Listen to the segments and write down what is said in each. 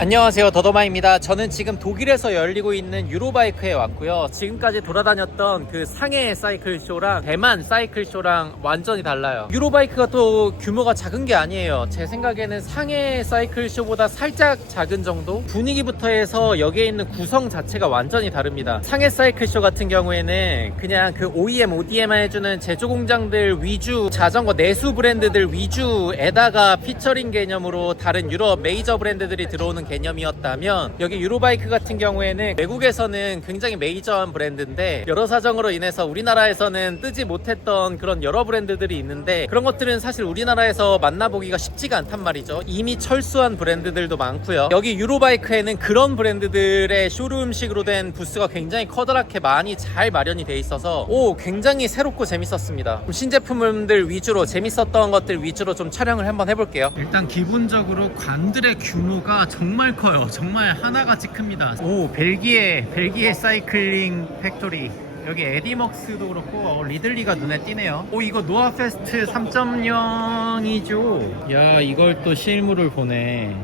안녕하세요, 더더마입니다. 저는 지금 독일에서 열리고 있는 유로바이크에 왔고요. 지금까지 돌아다녔던 그 상해 사이클쇼랑 대만 사이클쇼랑 완전히 달라요. 유로바이크가 또 규모가 작은 게 아니에요. 제 생각에는 상해 사이클쇼보다 살짝 작은 정도? 분위기부터 해서 여기에 있는 구성 자체가 완전히 다릅니다. 상해 사이클쇼 같은 경우에는 그냥 그 OEM, ODM만 해주는 제조공장들 위주, 자전거 내수 브랜드들 위주에다가 피처링 개념으로 다른 유럽 메이저 브랜드들이 들어오는 개념이었다면, 여기 유로바이크 같은 경우에는 외국에서는 굉장히 메이저한 브랜드인데 여러 사정으로 인해서 우리나라에서는 뜨지 못했던 그런 여러 브랜드들이 있는데, 그런 것들은 사실 우리나라에서 만나보기가 쉽지가 않단 말이죠. 이미 철수한 브랜드들도 많고요. 여기 유로바이크에는 그런 브랜드들의 쇼룸식으로 된 부스가 굉장히 커다랗게 많이 잘 마련이 돼 있어서 굉장히 새롭고 재밌었습니다. 신제품들 위주로, 재밌었던 것들 위주로 좀 촬영을 한번 해볼게요. 일단 기본적으로 관들의 규모가 정말 커요. 정말 하나같이 큽니다. 벨기에 사이클링 팩토리. 여기 에디먹스도 그렇고 리들리가 눈에 띄네요. 이거 노아페스트 3.0이죠. 야, 이걸 또 실물을 보네.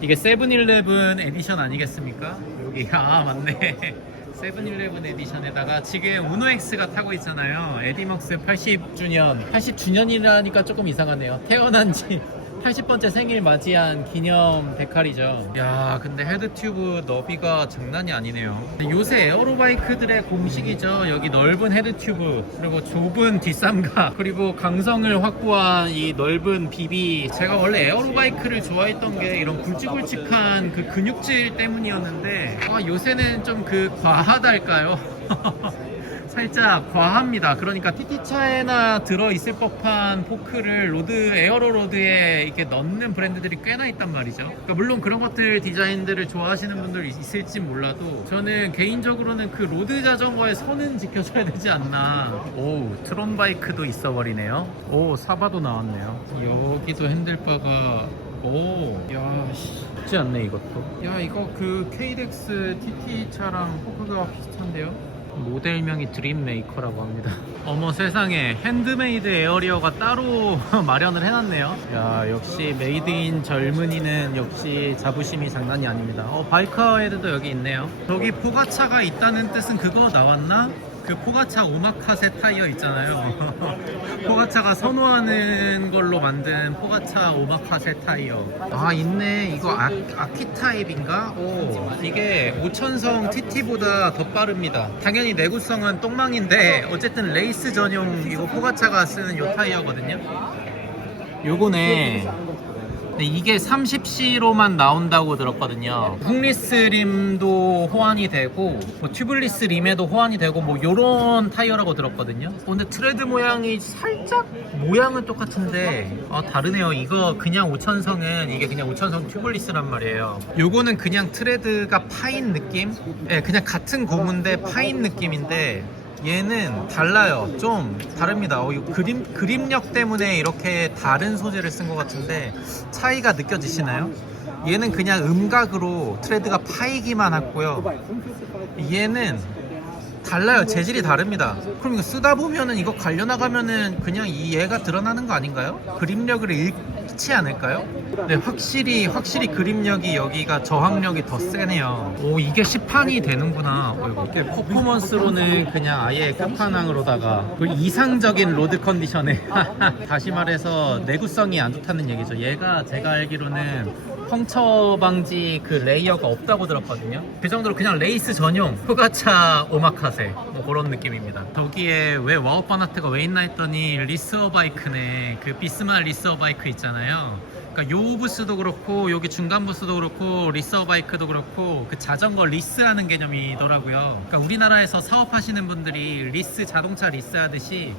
이게 세븐일레븐 에디션 아니겠습니까? 여기 맞네. 세븐일레븐 에디션에다가 지금 우노엑스가 타고 있잖아요. 에디먹스 80주년이라니까 조금 이상하네요. 태어난 지 80번째 생일 맞이한 기념 데칼이죠. 야, 근데 헤드튜브 너비가 장난이 아니네요. 요새 에어로바이크들의 공식이죠. 여기 넓은 헤드튜브, 그리고 좁은 뒷삼각, 그리고 강성을 확보한 이 넓은 비비. 제가 원래 에어로바이크를 좋아했던 게 이런 굵직굵직한 그 근육질 때문이었는데 요새는 좀 과하달까요? 살짝 과합니다. 그러니까 TT차에나 들어있을 법한 포크를 에어로 로드에 이렇게 넣는 브랜드들이 꽤나 있단 말이죠. 그러니까 물론 그런 것들 디자인들을 좋아하시는 분들 있을지 몰라도, 저는 개인적으로는 그 로드 자전거의 선은 지켜줘야 되지 않나. 트론 바이크도 있어버리네요. 사바도 나왔네요. 여기도 핸들바가 야, 쉽지 않네 이것도. 야, 이거 그 KDX TT차랑 포크가 비슷한데요? 모델명이 드림메이커라고 합니다. 어머 세상에, 핸드메이드 에어리어가 따로 마련을 해놨네요. 야, 역시 메이드인 젊은이는 역시 자부심이 장난이 아닙니다. 바이커헤드도 여기 있네요. 저기 포가차가 있다는 뜻은 그거 나왔나? 그 포가차 오마카세 타이어 있잖아요. 포가차가 선호하는 걸로 만든 포가차 오마카세 타이어. 있네. 이거 아키타입인가? 이게 5000성 TT보다 더 빠릅니다. 당연히 내구성은 똥망인데 어쨌든 레이스 전용 이거 포가차가 쓰는 요 타이어거든요. 요거네. 이게 30C로만 나온다고 들었거든요. 훅리스 림도 호환이 되고 튜블리스 림에도 호환이 되고 요런 타이어라고 들었거든요. 근데 트레드 모양이 살짝, 모양은 똑같은데 다르네요. 이거 그냥 5000성은 이게 그냥 5000성 튜블리스란 말이에요. 요거는 그냥 트레드가 파인 느낌? 네, 그냥 같은 고무인데 파인 느낌인데 얘는 달라요. 좀 다릅니다. 그립력 때문에 이렇게 다른 소재를 쓴 것 같은데 차이가 느껴지시나요? 얘는 그냥 음각으로 트레드가 파이기만 했고요. 얘는 달라요. 재질이 다릅니다. 그럼 이거 쓰다 보면은, 이거 갈려나가면은 그냥 얘가 드러나는 거 아닌가요? 그립력을 잃지 않을까요? 네, 확실히 그립력이, 여기가 저항력이 더 세네요. 이게 시판이 되는구나. 이게 퍼포먼스로는 그냥 아예 끝판왕으로다가 이상적인 로드 컨디션에 다시 말해서 내구성이 안 좋다는 얘기죠. 얘가 제가 알기로는 펑처 방지 그 레이어가 없다고 들었거든요. 그 정도로 그냥 레이스 전용 포가차 오마카세 그런 느낌입니다. 저기에 왜 와우파나트가 왜 있나 했더니 리스어 바이크네. 그 비스마 리스어 바이크 있잖아요. 그러니까 요 부스도 그렇고 여기 중간 부스도 그렇고 리스어 바이크도 그렇고 그 자전거 리스하는 개념이더라고요. 그러니까 우리나라에서 사업하시는 분들이 자동차 리스하듯이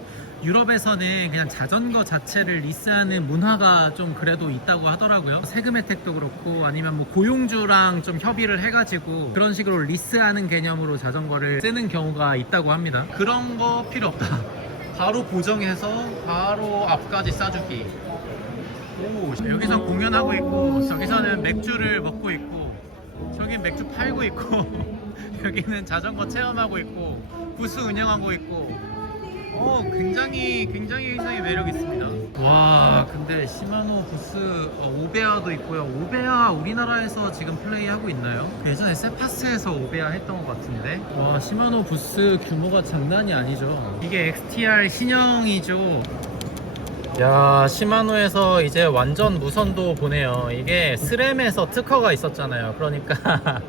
유럽에서는 그냥 자전거 자체를 리스하는 문화가 좀 그래도 있다고 하더라고요. 세금 혜택도 그렇고 아니면 고용주랑 좀 협의를 해가지고 그런 식으로 리스하는 개념으로 자전거를 쓰는 경우가 있다고 합니다. 그런 거 필요 없다. 바로 보정해서 바로 앞까지 싸주기. 여기서 공연하고 있고 저기서는 맥주를 먹고 있고 저긴 맥주 팔고 있고 여기는 자전거 체험하고 있고 부스 운영하고 있고 굉장히 매력 있습니다. 와, 근데 시마노 부스 오베아도 있고요. 오베아 우리나라에서 지금 플레이하고 있나요? 예전에 세파스에서 오베아 했던 것 같은데. 와, 시마노 부스 규모가 장난이 아니죠. 이게 XTR 신형이죠. 야, 시마노에서 이제 완전 무선도 보네요. 이게 스램에서 특허가 있었잖아요. 그러니까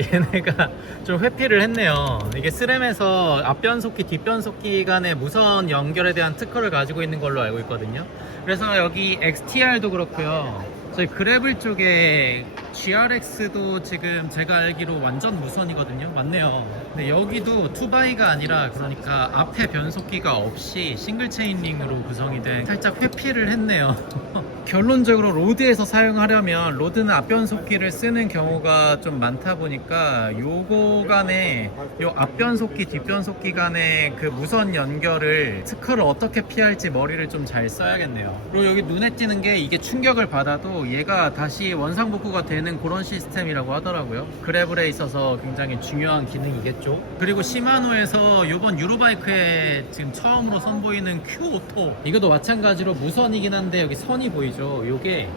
얘네가 좀 회피를 했네요. 이게 스램에서 앞변속기, 뒷변속기 간의 무선 연결에 대한 특허를 가지고 있는 걸로 알고 있거든요. 그래서 여기 XTR도 그렇고요. 저희 그래블 쪽에 GRX도 지금 제가 알기로 완전 무선이거든요. 맞네요. 근데 여기도 투바이가 아니라, 그러니까 앞에 변속기가 없이 싱글 체인링으로 구성이 돼 살짝 회피를 했네요. 결론적으로 로드에서 사용하려면 로드는 앞변속기를 쓰는 경우가 좀 많다 보니까 요거 간에 요 앞변속기 뒷변속기 간의 그 무선 연결을 특허를 어떻게 피할지 머리를 좀 잘 써야겠네요. 그리고 여기 눈에 띄는 게 이게 충격을 받아도 얘가 다시 원상복구가 되는 그런 시스템이라고 하더라고요. 그래블에 있어서 굉장히 중요한 기능이겠죠. 그리고 시마노에서 이번 유로바이크에 지금 처음으로 선보이는 Q오토, 이것도 마찬가지로 무선이긴 한데 여기 선이 보이죠. 요게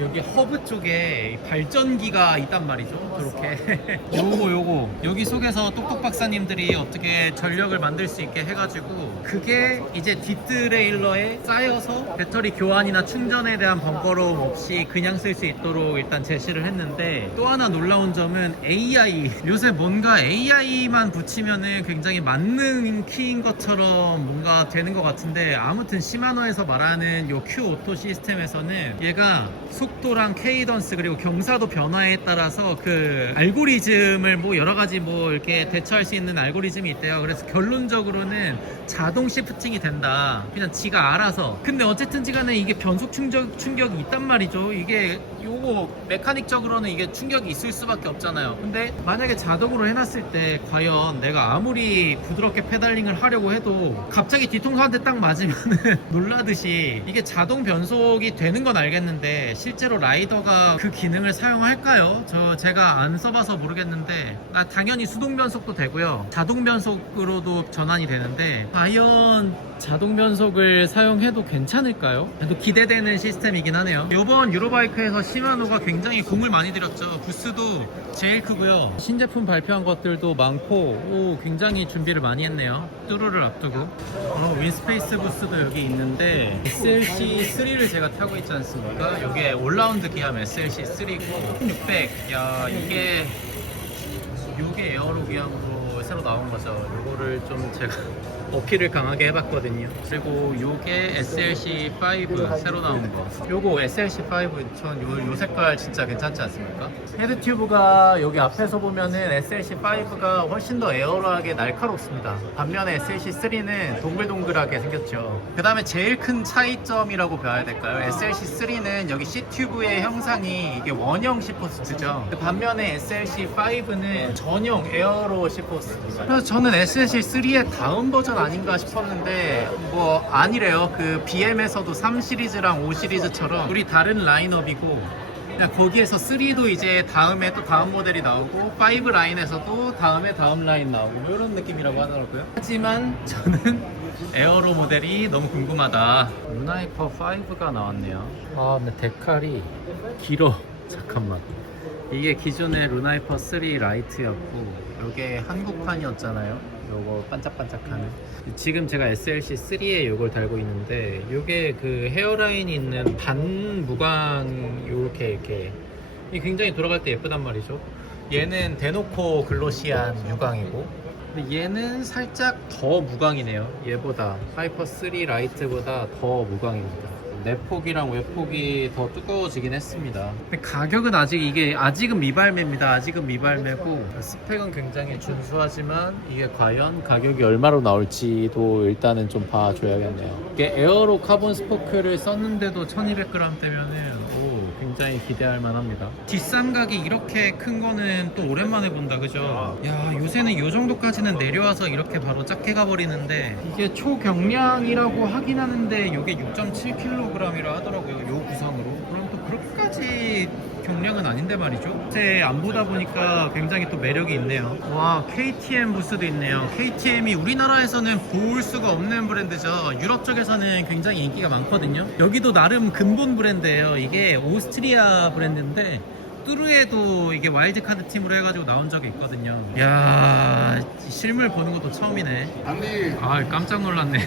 여기 허브 쪽에 발전기가 있단 말이죠. 그렇게 요거 여기 속에서 똑똑 박사님들이 어떻게 전력을 만들 수 있게 해가지고 그게 이제 뒷트레일러에 쌓여서 배터리 교환이나 충전에 대한 번거로움 없이 그냥 쓸 수 있도록 일단 제시를 했는데, 또 하나 놀라운 점은 AI, 요새 뭔가 AI만 붙이면은 굉장히 만능 키인 것처럼 뭔가 되는 것 같은데, 아무튼 시마노에서 말하는 요 Q오토 시스템에서는 얘가 속도랑 케이던스 그리고 경사도 변화에 따라서 그 알고리즘을 뭐 여러 가지 뭐 이렇게 대처할 수 있는 알고리즘이 있대요. 그래서 결론적으로는 자동 시프팅이 된다. 그냥 지가 알아서. 근데 어쨌든지 간에 이게 변속 충격이 있단 말이죠. 이게 요거 메카닉적으로는 이게 충격이 있을 수밖에 없잖아요. 근데 만약에 자동으로 해놨을 때 과연 내가 아무리 부드럽게 페달링을 하려고 해도 갑자기 뒤통수한테 딱 맞으면은 놀라듯이 이게 자동 변속이 되는 건 알겠는데 실제로 라이더가 그 기능을 사용할까요? 제가 안 써봐서 모르겠는데 당연히 수동 변속도 되고요. 자동 변속으로도 전환이 되는데 과연 자동 변속을 사용해도 괜찮을까요? 그래도 기대되는 시스템이긴 하네요. 이번 유로바이크에서 시마노가 굉장히 공을 많이 들였죠. 부스도 제일 크고요. 신제품 발표한 것들도 많고 굉장히 준비를 많이 했네요. 뚜루를 앞두고. 윈스페이스 부스도 여기 있는데 SLC3를 제가 타고 있지 않습니까? 이게 올라운드 기함 SLC3고 1600. 야, 이게 에어로 기함으로 새로 나온 거죠. 요거를 좀 제가 어필을 강하게 해봤거든요. 그리고 요게 SLC5 새로 나온 거. 요거 SLC5 전 요 색깔 진짜 괜찮지 않습니까? 헤드 튜브가 여기 앞에서 보면은 SLC5가 훨씬 더 에어로하게 날카롭습니다. 반면에 SLC3는 동글동글하게 생겼죠. 그 다음에 제일 큰 차이점이라고 봐야 될까요? SLC3는 여기 C튜브의 형상이 이게 원형 C포스트죠. 반면에 SLC5는 전용 에어로 C포스트입니다. 그래서 저는 SLC3의 다음 버전 아닌가 싶었는데 뭐 아니래요. 그 BM에서도 3 시리즈랑 5 시리즈처럼 둘이 다른 라인업이고, 그냥 거기에서 3도 이제 다음에 또 다음 모델이 나오고 5 라인에서도 다음 라인 나오고 뭐 이런 느낌이라고 하더라고요. 하지만 저는 에어로 모델이 너무 궁금하다. 루나이퍼 5가 나왔네요. 근데 데칼이 길어. 잠깐만. 이게 기존의 루나이퍼 3 라이트였고 이게 한국판이었잖아요. 요거 반짝반짝하는. 지금 제가 SLC3에 요걸 달고 있는데 요게 그 헤어라인이 있는 반무광 이렇게 이 굉장히 돌아갈 때 예쁘단 말이죠. 얘는 대놓고 글로시한 유광이고, 근데 얘는 살짝 더 무광이네요. 얘보다 하이퍼 3 라이트보다 더 무광입니다. 내폭이랑 외폭이 더 두꺼워지긴 했습니다. 근데 가격은 아직은 미발매입니다. 아직은 미발매고 스펙은 굉장히 준수하지만 이게 과연 가격이 얼마로 나올지도 일단은 좀 봐줘야겠네요. 이게 에어로 카본 스포크를 썼는데도 1200g대면은 굉장히 기대할 만합니다. 뒷삼각이 이렇게 큰 거는 또 오랜만에 본다, 그죠? 야, 요새는 요 정도까지는 내려와서 이렇게 바로 작게 가버리는데, 이게 초경량이라고 하긴 하는데 요게 6.7kg이라 하더라고요. 요 구성으로. 그럼 또 그렇게까지 경량은 아닌데 말이죠. 제 안 보다 보니까 굉장히 또 매력이 있네요. 와, KTM 부스도 있네요. KTM이 우리나라에서는 볼 수가 없는 브랜드죠. 유럽 쪽에서는 굉장히 인기가 많거든요. 여기도 나름 근본 브랜드예요. 이게 오스트리아 브랜드인데 뚜르에도 이게 와일드카드 팀으로 해가지고 나온 적이 있거든요. 이야, 실물 보는 것도 처음이네. 아, 깜짝 놀랐네.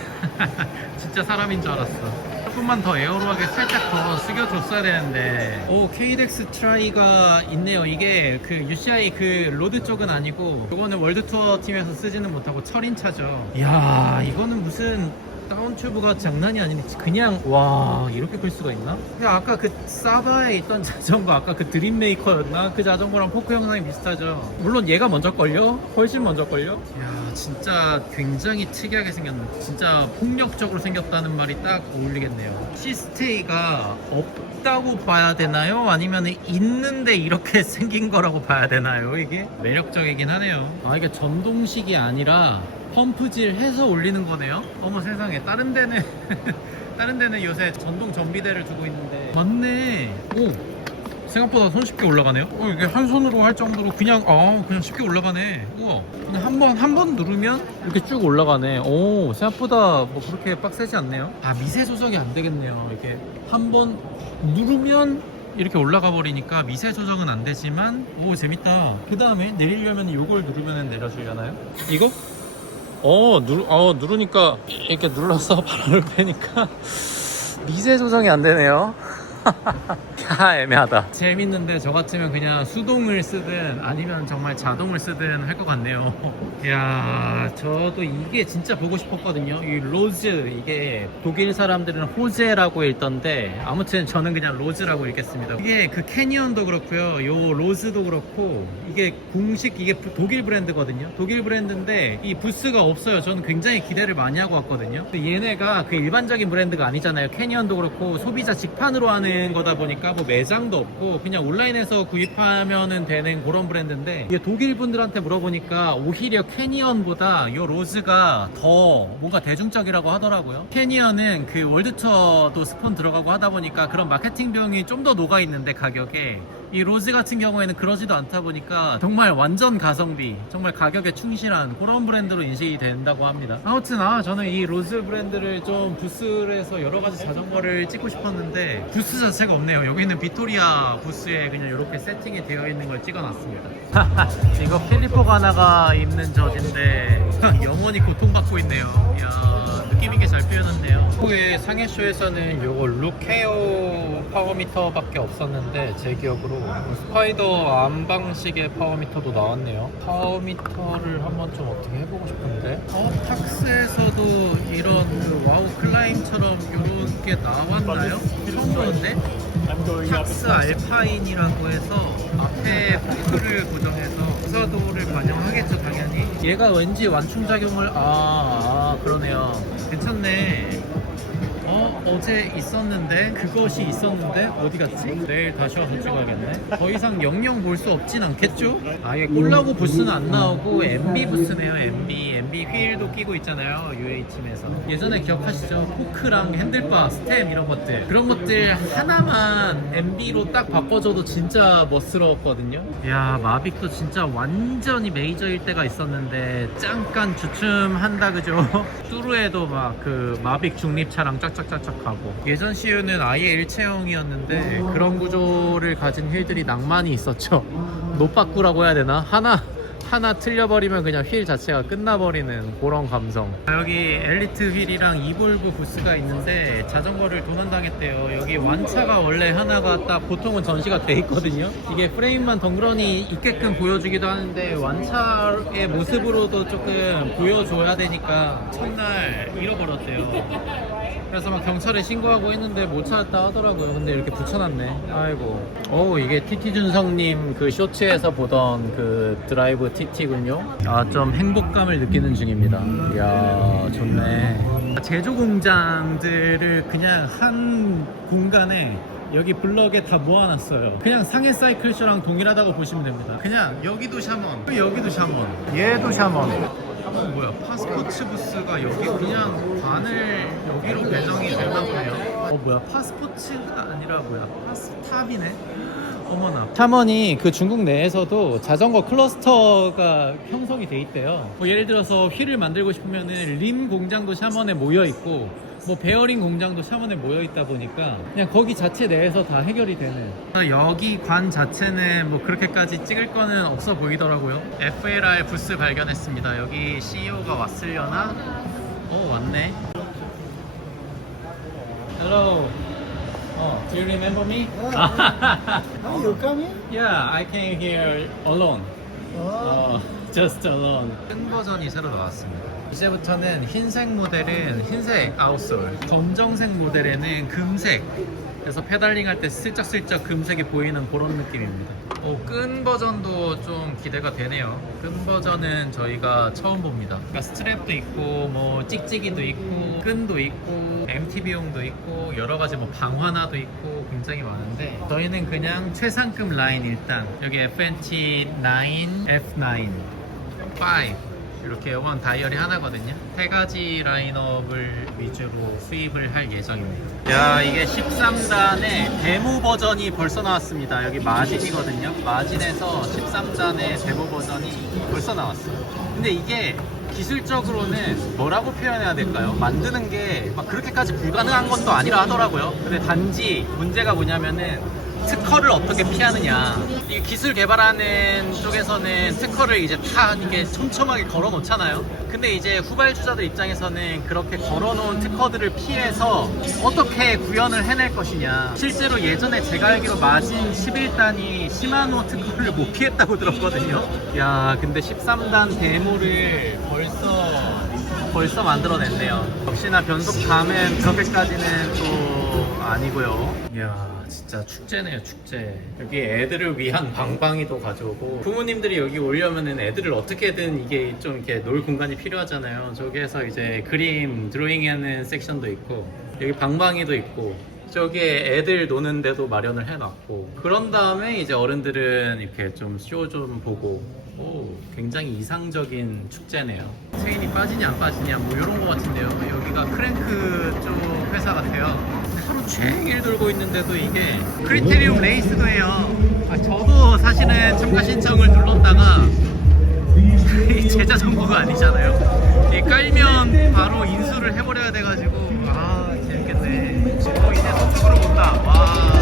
진짜 사람인 줄 알았어. 조금만 더 에어로하게 살짝 더 숙여줬어야 되는데. 오, KDX 트라이가 있네요. 이게 그 UCI 그 로드 쪽은 아니고 이거는 월드투어 팀에서 쓰지는 못하고 철인차죠. 이야, 이거는 무슨 다운튜브가 장난이 아니지. 그냥 와, 이렇게 클 수가 있나? 그냥 아까 그 사바에 있던 자전거, 아까 그 드림메이커였나? 그 자전거랑 포크 형상이 비슷하죠. 물론 얘가 먼저 걸려? 훨씬 먼저 걸려? 이야, 진짜 굉장히 특이하게 생겼네. 진짜 폭력적으로 생겼다는 말이 딱 어울리겠네요. 시스테이가 없다고 봐야 되나요? 아니면 있는데 이렇게 생긴 거라고 봐야 되나요? 이게 매력적이긴 하네요. 아, 이게 전동식이 아니라 펌프질 해서 올리는 거네요. 어머 세상에, 다른 데는 다른 데는 요새 전동 전비대를 두고 있는데. 맞네. 오, 생각보다 손쉽게 올라가네요. 이게 한 손으로 할 정도로 그냥 그냥 쉽게 올라가네. 우와, 그냥 한 번 누르면 이렇게 쭉 올라가네. 오, 생각보다 뭐 그렇게 빡세지 않네요. 아, 미세 조정이 안 되겠네요. 이렇게 한 번 누르면 이렇게 올라가 버리니까 미세 조정은 안 되지만. 오, 재밌다. 그 다음에 내리려면 이걸 누르면 내려주려나요? 이거? 누르니까 이렇게 눌러서 바람을 빼니까 미세 조정이 안 되네요. 야, 애매하다. 재밌는데 저 같으면 그냥 수동을 쓰든 아니면 정말 자동을 쓰든 할 것 같네요. 이야, 저도 이게 진짜 보고 싶었거든요. 이 로즈, 이게 독일 사람들은 호제라고 읽던데 아무튼 저는 그냥 로즈라고 읽겠습니다. 이게 그 캐니언도 그렇고요, 요 로즈도 그렇고, 이게 공식, 이게 독일 브랜드거든요. 독일 브랜드인데 이 부스가 없어요. 저는 굉장히 기대를 많이 하고 왔거든요. 근데 얘네가 그 일반적인 브랜드가 아니잖아요. 캐니언도 그렇고 소비자 직판으로 하는 거다 보니까 뭐 매장도 없고 그냥 온라인에서 구입하면 되는 그런 브랜드인데, 이게 독일 분들한테 물어보니까 오히려 캐니언보다 이 로즈가 더 뭔가 대중적이라고 하더라고요. 캐니언은 그 월드투어도 스폰 들어가고 하다 보니까 그런 마케팅 비용이 좀 더 녹아 있는데 가격에, 이 로즈 같은 경우에는 그러지도 않다 보니까 정말 완전 가성비, 정말 가격에 충실한 그런 브랜드로 인식이 된다고 합니다. 아무튼 저는 이 로즈 브랜드를 좀 부스에서 여러 가지 자전거를 찍고 싶었는데 부스 자체가 없네요. 여기는 빅토리아 부스에 그냥 이렇게 세팅이 되어 있는 걸 찍어놨습니다. 이거 필리포 가나가 입는 저지인데 영원히 고통받고 있네요. 이야, 느낌있게 잘 표현했네요. 후에 상해쇼에서는 요거 룩헤어 파워미터밖에 없었는데 제 기억으로 스파이더 암 방식의 파워미터도 나왔네요. 파워미터를 한번 좀 어떻게 해보고 싶은데, 탁스에서도 이런 그 와우 클라임처럼 이런 게 나왔나요? 처음 보는데? 탁스 알파인이라고 해서 앞에 포크를 고정해서 부사도를 반영하겠죠, 당연히. 얘가 왠지 완충작용을 그러네요. 괜찮네. 어제 있었는데, 그것이 있었는데 어디 갔지? 내일 다시 와서 찍어야겠네. 더 이상 영영 볼 수 없진 않겠죠? 이게 꼴라고 부스는 안 나오고 MB 부스네요. MB 휠도 끼고 있잖아요, UA팀에서. 예전에 기억하시죠? 포크랑 핸들바, 스템 이런 것들, 그런 것들 하나만 MB로 딱 바꿔줘도 진짜 멋스러웠거든요. 이야, 마빅도 진짜 완전히 메이저일 때가 있었는데 잠깐 주춤한다, 그죠? 뚜루에도 막 그 마빅 중립차랑 짝짝짝짝 가고, 예전 CU는 아예 일체형이었는데 그런 구조를 가진 휠들이 낭만이 있었죠. 노빠꾸라고 해야 되나? 하나 틀려버리면 그냥 휠 자체가 끝나버리는 그런 감성. 여기 엘리트 휠이랑 이볼브 부스가 있는데 자전거를 도난당했대요. 여기 완차가 원래 하나가 딱 보통은 전시가 돼 있거든요. 이게 프레임만 덩그러니 있게끔 보여주기도 하는데 완차의 모습으로도 조금 보여줘야 되니까 첫날 잃어버렸대요. 그래서 막 경찰에 신고하고 했는데 못 찾았다 하더라고요. 근데 이렇게 붙여놨네. 아이고. 이게 TT준성님 그 쇼츠에서 보던 그 드라이브 TT군요. 좀 행복감을 느끼는 중입니다. 이야, 좋네. 제조 공장들을 그냥 한 공간에 여기 블럭에 다 모아놨어요. 그냥 상해 사이클쇼랑 동일하다고 보시면 됩니다. 그냥 여기도 샤먼, 여기도 샤먼, 얘도 샤먼, 뭐야, 파스포츠 부스가 여기 그냥 관을 여기로 배정이 되나 보네요. 뭐야, 파스포츠가 아니라 뭐야, 파스탑이네. 어머나. 샤먼이 그 중국 내에서도 자전거 클러스터가 형성이 돼 있대요. 예를 들어서 휠을 만들고 싶으면은 림 공장도 샤먼에 모여 있고, 뭐 베어링 공장도 샤먼에 모여 있다 보니까 그냥 거기 자체 내에서 다 해결이 되는. 여기 관 자체는 뭐 그렇게까지 찍을 거는 없어 보이더라고요. FLR 부스 발견했습니다. 여기 CEO가 왔으려나? 왔네. Hello. Do you remember me? Oh, you come here? Yeah, I came here alone. Oh. Just alone. 큰 버전이 새로 나왔습니다. 이제부터는 흰색 모델은 흰색 아웃솔, 검정색 모델에는 금색. 그래서 페달링 할 때 슬쩍슬쩍 금색이 보이는 그런 느낌입니다. 끈 버전도 좀 기대가 되네요. 끈 버전은 저희가 처음 봅니다. 그러니까 스트랩도 있고, 뭐 찍찍이도 있고, 끈도 있고, MTB용도 있고, 여러 가지 뭐 방화나도 있고, 굉장히 많은데 저희는 그냥 최상급 라인 일단 여기 FNT 9, F9, 5 이렇게 원 다이얼이 하나거든요. 세 가지 라인업을 위주로 수입을 할 예정입니다. 야, 이게 13단의 데모 버전이 벌써 나왔습니다. 여기 마진이거든요. 마진에서 13단의 데모 버전이 벌써 나왔어요. 근데 이게 기술적으로는 뭐라고 표현해야 될까요? 만드는 게 막 그렇게까지 불가능한 것도 아니라 하더라고요. 근데 단지 문제가 뭐냐면은 특허를 어떻게 피하느냐. 이 기술 개발하는 쪽에서는 특허를 이제 다 이게 촘촘하게 걸어 놓잖아요. 근데 이제 후발주자들 입장에서는 그렇게 걸어 놓은 특허들을 피해서 어떻게 구현을 해낼 것이냐. 실제로 예전에 제가 알기로 마진 11단이 시마노 특허를 못 피했다고 들었거든요. 야, 근데 13단 데모를 벌써 만들어냈네요. 역시나 변속감은 그렇게까지는 또 아니고요. 이야, 진짜 축제네요, 축제. 여기 애들을 위한 방방이도 가져오고, 부모님들이 여기 오려면은 애들을 어떻게든 이게 좀 이렇게 놀 공간이 필요하잖아요. 저기에서 이제 그림 드로잉하는 섹션도 있고, 여기 방방이도 있고, 저기에 애들 노는 데도 마련을 해놨고, 그런 다음에 이제 어른들은 이렇게 좀 쇼 좀 보고. 굉장히 이상적인 축제네요. 체인이 빠지냐 안 빠지냐 뭐 이런 거 같은데요. 여기가 크랭크 쪽 회사 같아요. 하루 종일 돌고 있는데도 이게 크리테리움 레이스도 해요. 저도 사실은 참가 신청을 눌렀다가 제자 정보가 아니잖아요. 깔면 바로 인수를 해버려야 돼가지고 재밌겠네. 이제 서쪽으로 본다. 와.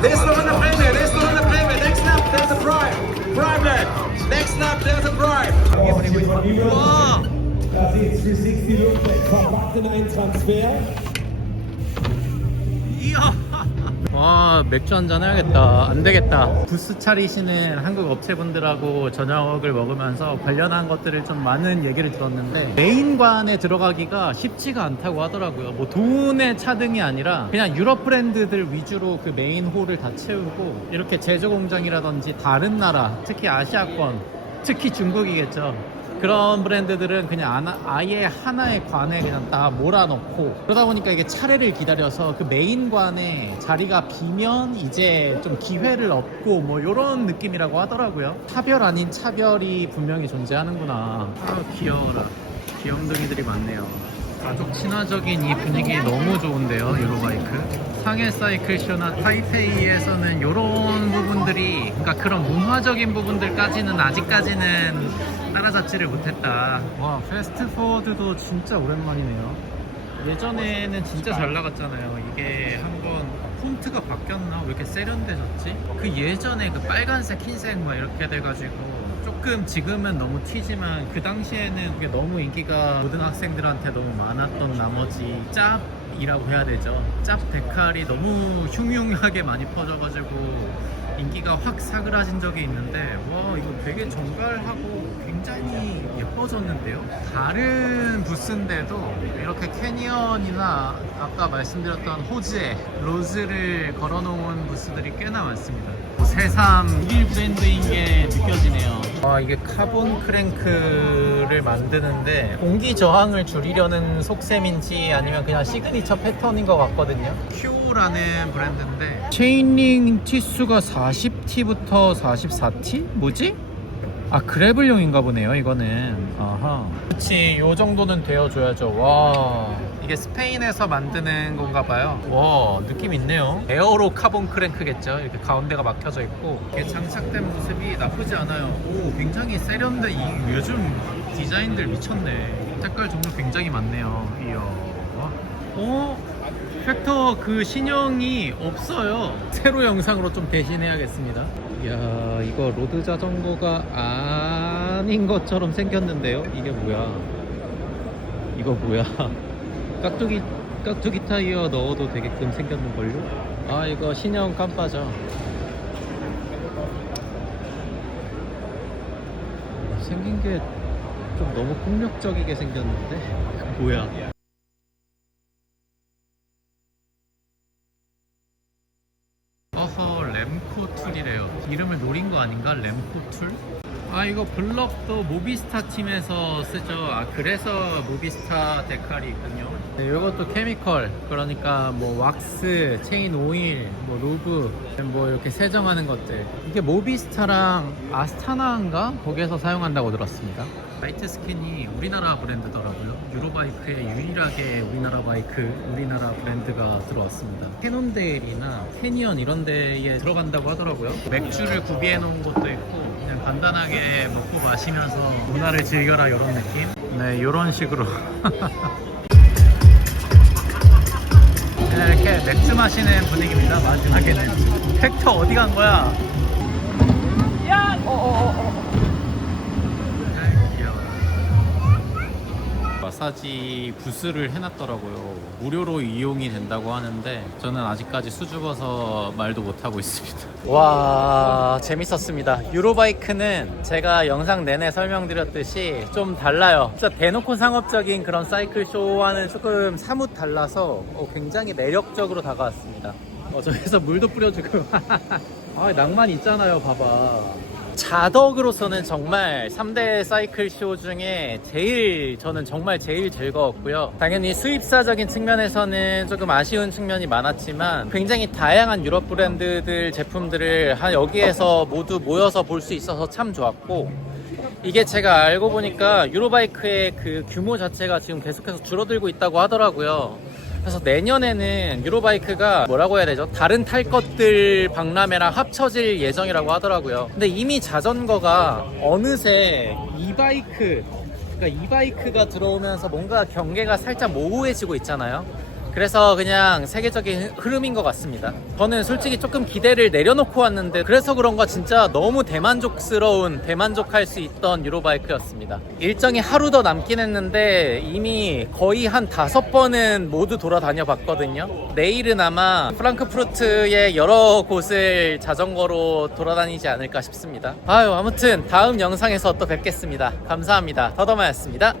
This one the private, this one the private. Next up, there's a private. Next up, there's a private. 우와. Da sieht 360 Luftweg, verpackt in einen Transfer. 이야. 와, 맥주 한잔 해야겠다. 안 되겠다. 부스 차리시는 한국 업체분들하고 저녁을 먹으면서 관련한 것들을 좀 많은 얘기를 들었는데, 메인관에 들어가기가 쉽지가 않다고 하더라고요. 뭐 돈의 차등이 아니라 그냥 유럽 브랜드들 위주로 그 메인 홀을 다 채우고, 이렇게 제조 공장이라든지 다른 나라, 특히 아시아권, 특히 중국이겠죠. 그런 브랜드들은 그냥 아예 하나의 관에 그냥 다 몰아넣고, 그러다 보니까 이게 차례를 기다려서 그 메인관에 자리가 비면 이제 좀 기회를 얻고 뭐 이런 느낌이라고 하더라고요. 차별 아닌 차별이 분명히 존재하는구나. 귀여워라. 귀염둥이들이 많네요. 가족 친화적인 이 분위기 너무 좋은데요, 유로바이크. 상해 사이클쇼나 타이페이에서는 이런 부분들이, 그러니까 그런 문화적인 부분들까지는 아직까지는 따라잡지를 못했다. 와, 패스트포워드도 진짜 오랜만이네요. 예전에는 진짜 잘 나갔잖아요. 이게 한번 폰트가 바뀌었나? 왜 이렇게 세련돼졌지? 그 예전에 그 빨간색, 흰색 막 이렇게 돼가지고 조금 지금은 너무 튀지만 그 당시에는 그게 너무 인기가 고등학생들한테 너무 많았던 나머지 짭이라고 해야 되죠. 짭 데칼이 너무 흉흉하게 많이 퍼져가지고 인기가 확 사그라진 적이 있는데, 와, 이거 되게 정갈하고 굉장히 예뻐졌는데요. 다른 부스인데도 이렇게 캐니언이나 아까 말씀드렸던 호즈에 로즈를 걸어놓은 부스들이 꽤나 많습니다. 새삼 1 브랜드인 게 느껴지네요. 이게 카본 크랭크를 만드는데 공기 저항을 줄이려는 속셈인지 아니면 그냥 시그니처 패턴인 것 같거든요. 큐라는 브랜드인데 체인링 티수가 40T부터 44T? 뭐지? 아, 그래블용인가 보네요, 이거는. 아하. 그치, 요 정도는 되어줘야죠. 와. 이게 스페인에서 만드는 건가 봐요. 와, 느낌 있네요. 에어로 카본 크랭크겠죠. 이렇게 가운데가 막혀져 있고. 이게 장착된 모습이 나쁘지 않아요. 오, 굉장히 세련된, 요즘 디자인들 미쳤네. 색깔 종류 굉장히 많네요. 이야. 팩터 그 신형이 없어요. 새로 영상으로 좀 대신해야겠습니다. 이야, 이거 로드 자전거가 아닌 것처럼 생겼는데요. 이게 뭐야? 이거 뭐야? 깍두기 타이어 넣어도 되게끔 생겼는걸요? 아, 이거 신형 깜빠져. 생긴 게 좀 너무 폭력적이게 생겼는데? 뭐야? 어허, 램코 툴이래요. 이름을 노린 거 아닌가? 램코 툴? 아, 이거 블럭도 모비스타 팀에서 쓰죠. 아, 그래서 모비스타 데칼이 있군요. 네, 이것도 케미컬, 그러니까 뭐 왁스, 체인 오일, 뭐 로브, 뭐 이렇게 세정하는 것들. 이게 모비스타랑 아스타나인가? 거기에서 사용한다고 들었습니다. 라이트 스킨이 우리나라 브랜드더라고요. 유로바이크에 유일하게 우리나라 브랜드가 들어왔습니다. 캐논데일이나 캐니언 이런 데에 들어간다고 하더라고요. 맥주를 구비해 놓은 것도 있고, 그냥 간단하게 먹고 마시면서 문화를 즐겨라, 이런 느낌. 네, 이런 식으로. 그냥 이렇게 맥주 마시는 분위기입니다. 마지막에는. 팩터 어디 간 거야? 야! 마사지 부스를 해놨더라고요. 무료로 이용이 된다고 하는데 저는 아직까지 수줍어서 말도 못하고 있습니다. 와, 재밌었습니다. 유로바이크는 제가 영상 내내 설명드렸듯이 좀 달라요. 진짜 대놓고 상업적인 그런 사이클 쇼와는 조금 사뭇 달라서 굉장히 매력적으로 다가왔습니다. 저기서 물도 뿌려주고. 아, 낭만 있잖아요. 봐봐. 자덕으로서는 정말 3대 사이클 쇼 중에 저는 정말 제일 즐거웠고요. 당연히 수입사적인 측면에서는 조금 아쉬운 측면이 많았지만 굉장히 다양한 유럽 브랜드들 제품들을 여기에서 모두 모여서 볼 수 있어서 참 좋았고, 이게 제가 알고 보니까 유로바이크의 그 규모 자체가 지금 계속해서 줄어들고 있다고 하더라고요. 그래서 내년에는 유로바이크가 뭐라고 해야 되죠? 다른 탈 것들 박람회랑 합쳐질 예정이라고 하더라고요. 근데 이미 자전거가 어느새 이바이크가 들어오면서 뭔가 경계가 살짝 모호해지고 있잖아요. 그래서 그냥 세계적인 흐름인 것 같습니다. 저는 솔직히 조금 기대를 내려놓고 왔는데 그래서 그런가 진짜 너무 대만족할 수 있던 유로바이크였습니다. 일정이 하루 더 남긴 했는데 이미 거의 한 5번은 모두 돌아다녀 봤거든요. 내일은 아마 프랑크푸르트의 여러 곳을 자전거로 돌아다니지 않을까 싶습니다. 아무튼 다음 영상에서 또 뵙겠습니다. 감사합니다. 더더마였습니다.